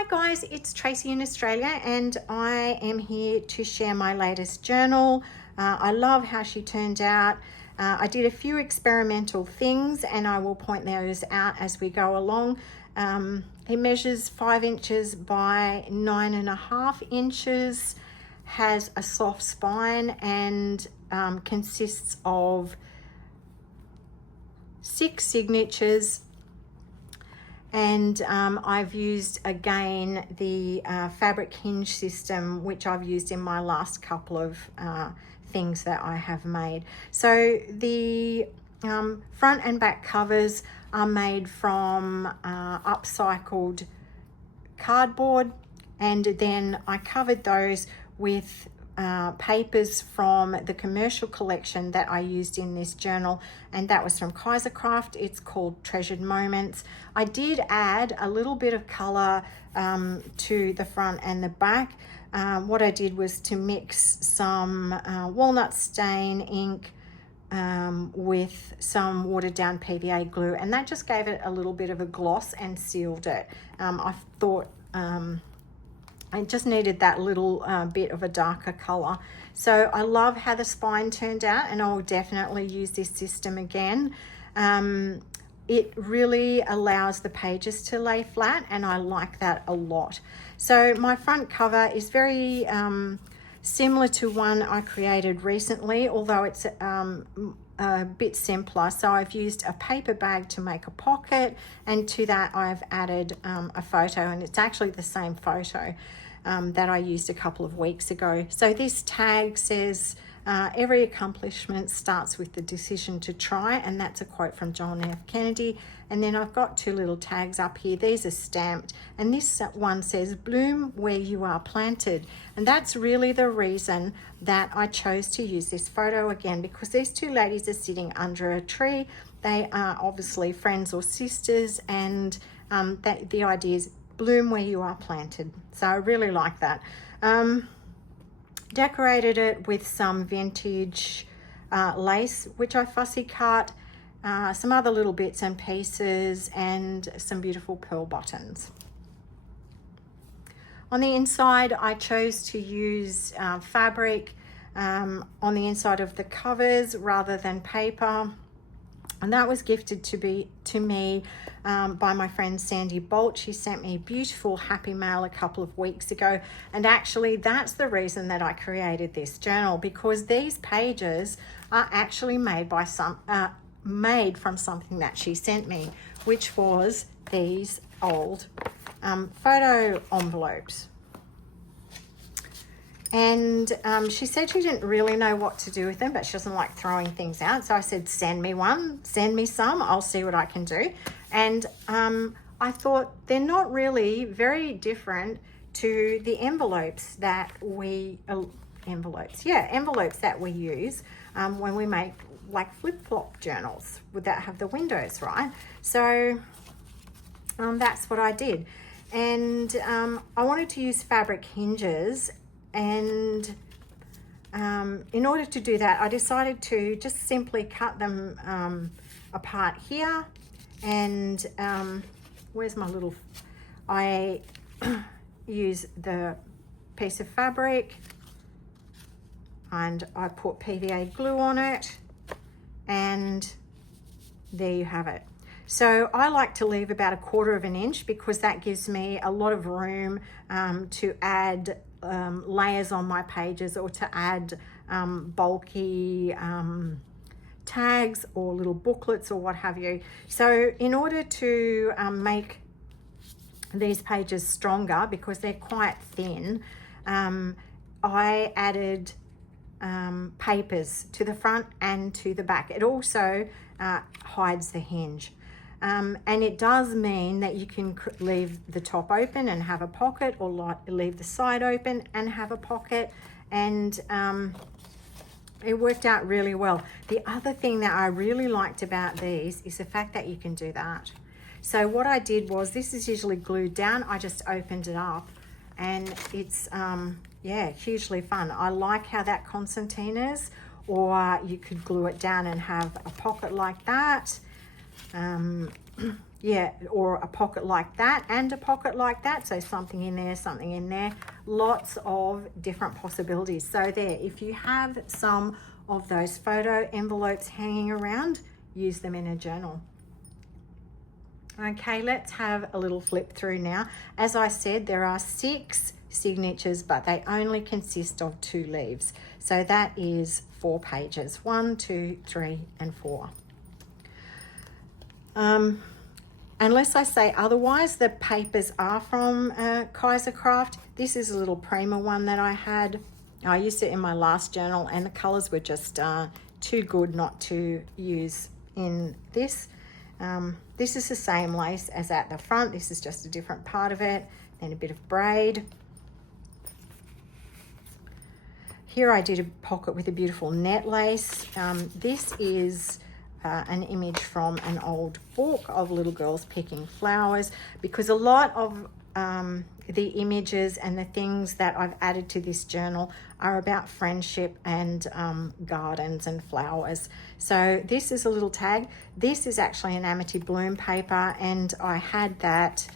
Hi guys, it's Tracy in Australia and I am here to share my latest journal. I love how she turned out. I did a few experimental things and I will point those out as we go along. It measures 5 inches by 9.5 inches, has a soft spine and consists of 6 signatures. And I've used again the fabric hinge system, which I've used in my last couple of things that I have made. So the front and back covers are made from upcycled cardboard, and then I covered those with papers from the commercial collection that I used in this journal, and that was from Kaisercraft. It's called Treasured Moments. I did add a little bit of color to the front and the back. What I did was to mix some walnut stain ink with some watered down PVA glue, and that just gave it a little bit of a gloss and sealed it. I thought I just needed that little bit of a darker color. So I love how the spine turned out, and I'll definitely use this system again. It really allows the pages to lay flat, and I like that a lot. So my front cover is very similar to one I created recently, although it's a bit simpler. So I've used a paper bag to make a pocket, and to that I've added a photo, and it's actually the same photo that I used a couple of weeks ago. So this tag says every accomplishment starts with the decision to try, and that's a quote from John F. Kennedy. And then I've got 2 little tags up here. These are stamped, and this one says bloom where you are planted, and that's really the reason that I chose to use this photo again, because these 2 ladies are sitting under a tree. They are obviously friends or sisters, and the idea is bloom where you are planted. So I really like that. Decorated it with some vintage lace, which I fussy cut, some other little bits and pieces, and some beautiful pearl buttons. On the inside, I chose to use fabric on the inside of the covers rather than paper. And that was gifted to me by my friend Sandy Bolt. She sent me a beautiful happy mail a couple of weeks ago. And actually that's the reason that I created this journal, because these pages are actually made from something that she sent me, which was these old photo envelopes. And she said she didn't really know what to do with them, but she doesn't like throwing things out. So I said, send me one, send me some, I'll see what I can do. And I thought they're not really very different to the envelopes that we, envelopes that we use when we make like flip-flop journals that have the windows, right? So that's what I did. And I wanted to use fabric hinges, and in order to do that I decided to just simply cut them apart here, and where's my little, I use the piece of fabric and I put PVA glue on it, and there you have it. So I like to leave about 1/4 inch because that gives me a lot of room to add layers on my pages, or to add bulky tags or little booklets or what have you. So in order to make these pages stronger, because they're quite thin, I added papers to the front and to the back. It also hides the hinge. And it does mean that you can leave the top open and have a pocket, or leave the side open and have a pocket, and it worked out really well. The other thing that I really liked about these is the fact that you can do that. So what I did was, this is usually glued down, I just opened it up, and it's yeah, hugely fun. I like how that concertina's, or you could glue it down and have a pocket like that. yeah, or a pocket like that and a pocket like that. So something in there, something in there. Lots of different possibilities. So there, if you have some of those photo envelopes hanging around, use them in a journal. Okay, let's have a little flip through now. As I said, there are 6 signatures, but they only consist of 2 leaves. So that is 4 pages, 1, 2, 3, and 4. Unless I say otherwise, the papers are from Kaisercraft. This is a little Prima one that I had. I used it in my last journal, and the colors were just too good not to use in this. This is the same lace as at the front. This is just a different part of it, and a bit of braid. Here I did a pocket with a beautiful net lace. This is an image from an old book of little girls picking flowers, because a lot of the images and the things that I've added to this journal are about friendship and gardens and flowers. So this is a little tag. This is actually an Amity bloom paper, and I had that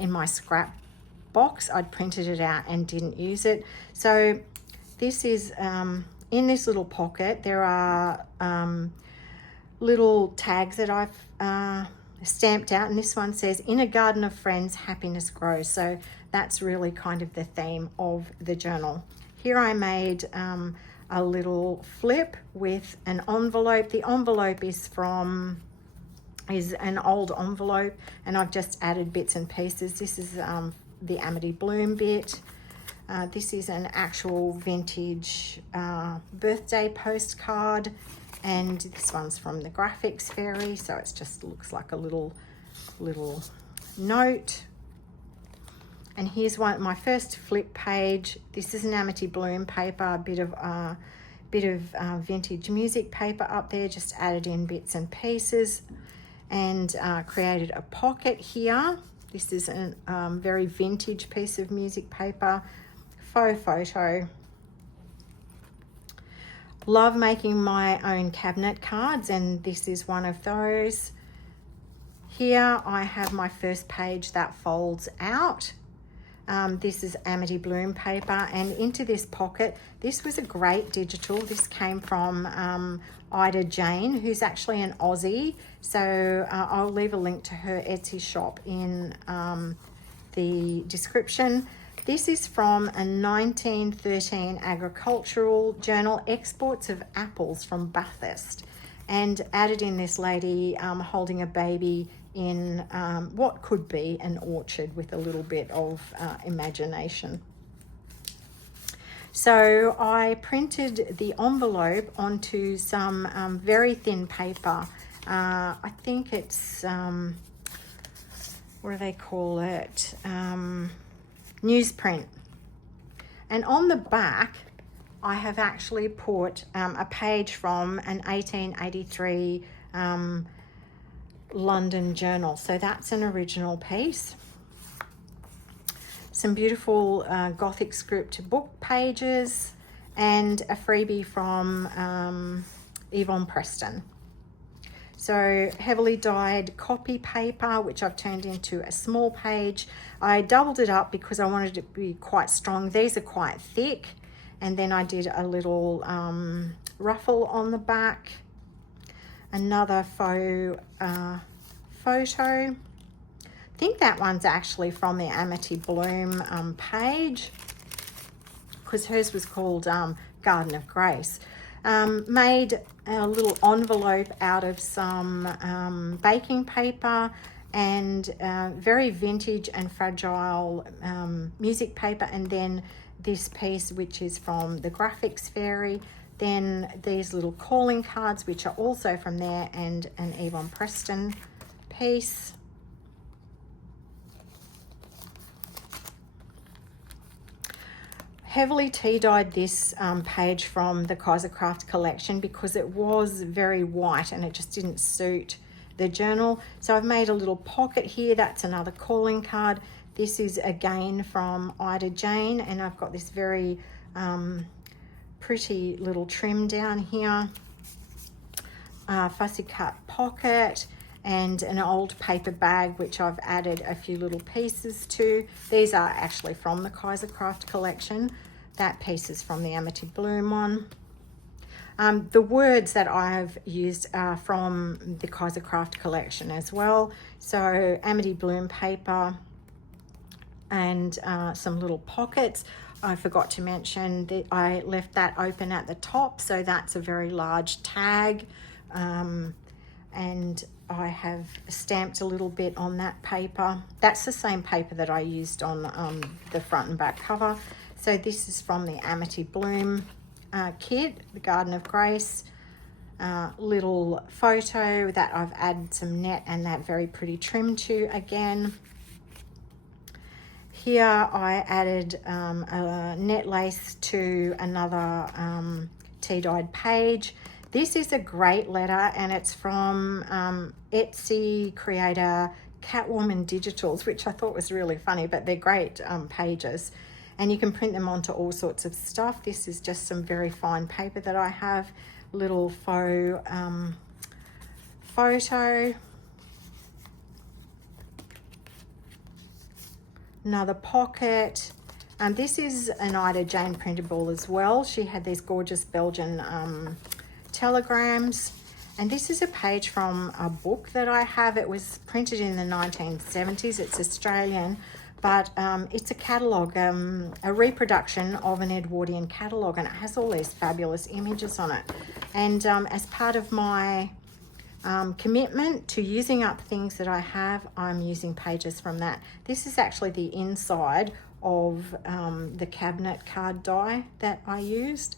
in my scrap box. I'd printed it out and didn't use it. So this is in this little pocket. There are little tags that I've stamped out, and this one says, "In a garden of friends, happiness grows." So that's really kind of the theme of the journal. Here I made a little flip with an envelope. The envelope is an old envelope, and I've just added bits and pieces. This is the Amity bloom bit. This is an actual vintage birthday postcard, and this one's from the graphics fairy, so it just looks like a little note. And here's my first flip page. This is an Amity bloom paper, a bit of vintage music paper up there, just added in bits and pieces, and created a pocket here. This is a very vintage piece of music paper, faux photo. Love making my own cabinet cards, and this is one of those. Here I have my first page that folds out. This is Amity bloom paper, and into this pocket, this was a great digital. This came from Ida Jane, who's actually an Aussie. So I'll leave a link to her Etsy shop in the description. This is from a 1913 agricultural journal, Exports of Apples from Bathurst, and added in this lady holding a baby in what could be an orchard with a little bit of imagination. So I printed the envelope onto some very thin paper. I think it's, what do they call it? Newsprint. And on the back, I have actually put a page from an 1883 London journal. So that's an original piece. Some beautiful Gothic script book pages, and a freebie from Yvonne Preston. So heavily dyed copy paper, which I've turned into a small page. I doubled it up because I wanted it to be quite strong. These are quite thick. And then I did a little ruffle on the back. Another faux photo. I think that one's actually from the Amity bloom page, because hers was called Garden of Grace. Made a little envelope out of some baking paper and very vintage and fragile music paper, and then this piece, which is from the graphics fairy. Then these little calling cards, which are also from there, and an Yvonne Preston piece. Heavily tea dyed this page from the Kaisercraft collection because it was very white and it just didn't suit the journal. So I've made a little pocket here. That's another calling card. This is again from Ida Jane, and I've got this very pretty little trim down here. Fussy cut pocket, and an old paper bag which I've added a few little pieces to. These are actually from the Kaisercraft collection. That piece is from the Amity Bloom one. The words that I've used are from the Kaisercraft collection as well. So Amity Bloom paper and some little pockets. I forgot to mention that I left that open at the top, so that's a very large tag. And I have stamped a little bit on that paper. That's the same paper that I used on the front and back cover. So this is from the Amity Bloom kit, the Garden of Grace. Little photo that I've added some net and that very pretty trim to again. Here I added a net lace to another tea-dyed page. This is a great letter, and it's from Etsy creator Catwoman Digitals, which I thought was really funny, but they're great pages. And you can print them onto all sorts of stuff. This is just some very fine paper that I have. Little faux photo. Another pocket. This is an Ida Jane printable as well. She had these gorgeous Belgian telegrams. And this is a page from a book that I have. It was printed in the 1970s. It's Australian, but it's a catalogue, a reproduction of an Edwardian catalogue, and it has all these fabulous images on it. And as part of my commitment to using up things that I have, I'm using pages from that. This is actually the inside of the cabinet card die that I used.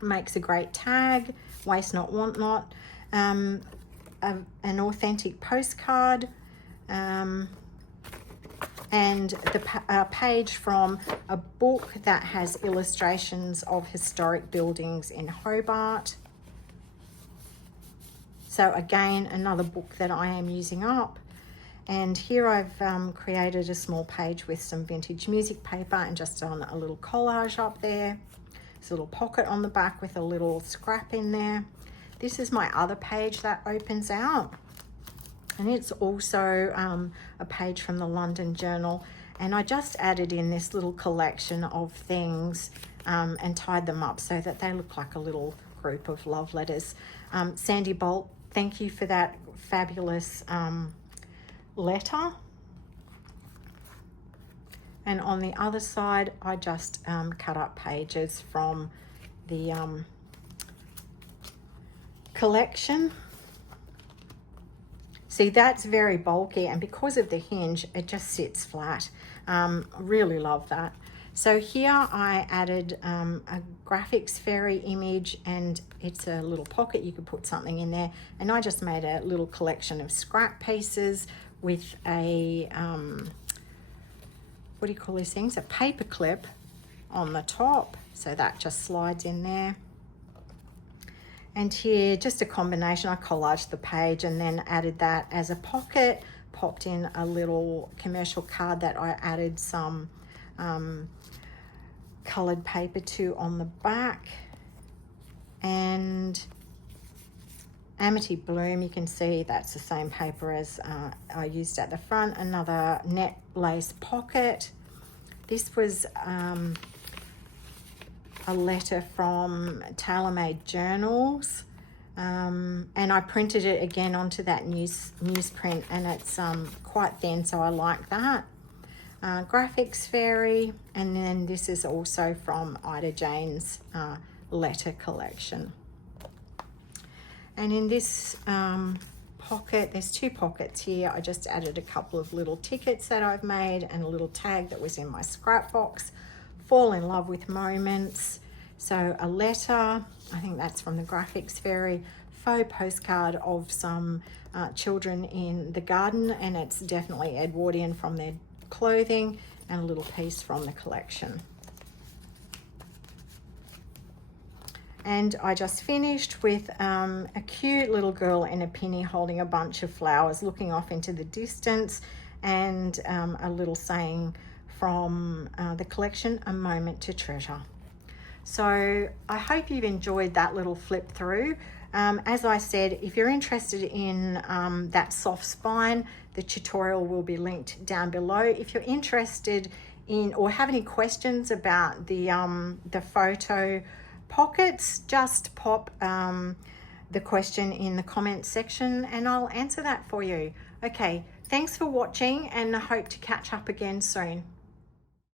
Makes a great tag, waste not, want not. An authentic postcard, and the page from a book that illustrations illustrations of historic buildings in Hobart. So again, another book that I am using up. And here I've created a small page with some vintage music paper and just done a little collage up there. There's a little pocket on the back with a little scrap in there. This is my other page that opens out. And it's also a page from the London Journal. And I just added in this little collection of things and tied them up so that they look like a little group of love letters. Sandy Bolt, thank you for that fabulous letter. And on the other side, I just cut up pages from the collection. See, that's very bulky, and because of the hinge, it just sits flat. Really love that. So here I added a graphics fairy image, and it's a little pocket. You could put something in there. And I just made a little collection of scrap pieces with a, what do you call these things? A paper clip on the top. So that just slides in there. And here, just a combination. I collaged the page and then added that as a pocket, popped in a little commercial card that I added some colored paper to on the back. And Amity Bloom, you can see that's the same paper as I used at the front. Another net lace pocket. This was a letter from Tailor-Made Journals, and I printed it again onto that newsprint, and it's quite thin, so I like that. Graphics fairy, and then this is also from Ida Jane's letter collection. And in this pocket, there's two pockets here. I just added a couple of little tickets that I've made and a little tag that was in my scrap box. Fall in Love with Moments. So a letter, I think that's from the Graphics Fairy, faux postcard of some children in the garden, and it's definitely Edwardian from their clothing, and a little piece from the collection. And I just finished with a cute little girl in a pinny holding a bunch of flowers looking off into the distance, and a little saying from the collection, A Moment to Treasure. So I hope you've enjoyed that little flip through. As I said, if you're interested in that soft spine, the tutorial will be linked down below. If you're interested in or have any questions about the photo pockets, just pop the question in the comments section and I'll answer that for you. Okay, thanks for watching and I hope to catch up again soon.